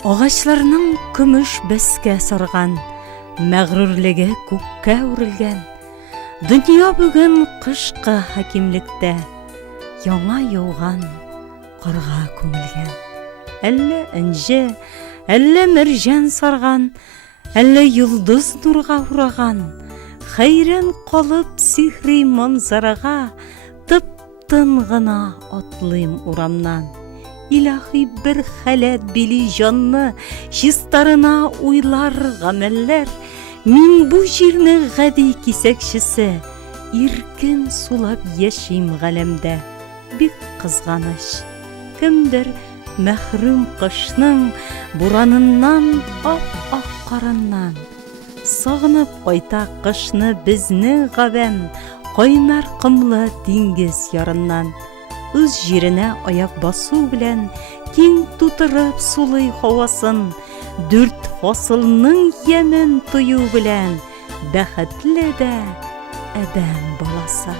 Агачларның көмеш бәскә сарган, мәгърурлеге күккә үрелгән. Дөнья бүген кышкы хакимлектә, яңа яуган карга күмелгән. Әллә инҗе, әллә мәрҗән сарган, әллә йолдыз нурга ураган. Хәйран калып сихри манзарага, тып-тын гына атлыйм урамнан. Илаһи бер халәт били җанны, чистарына уйлар гамәлләр. Мин бу җирнең гади кисәкчесе, иркен сулап яшим галәмдә. Бик кызганыч, кемдер мәхрүм кышның бураныннан, ап-ак карыннан. Сагынып кайта кышны безнең гавәм, кайнар кымлы диңгез ярыннан. Үз җиренә аяк басу белән, киң тутырып сулый һавасын, дүрт фасылның ямен тою белән, бәхетле дә адәм баласы.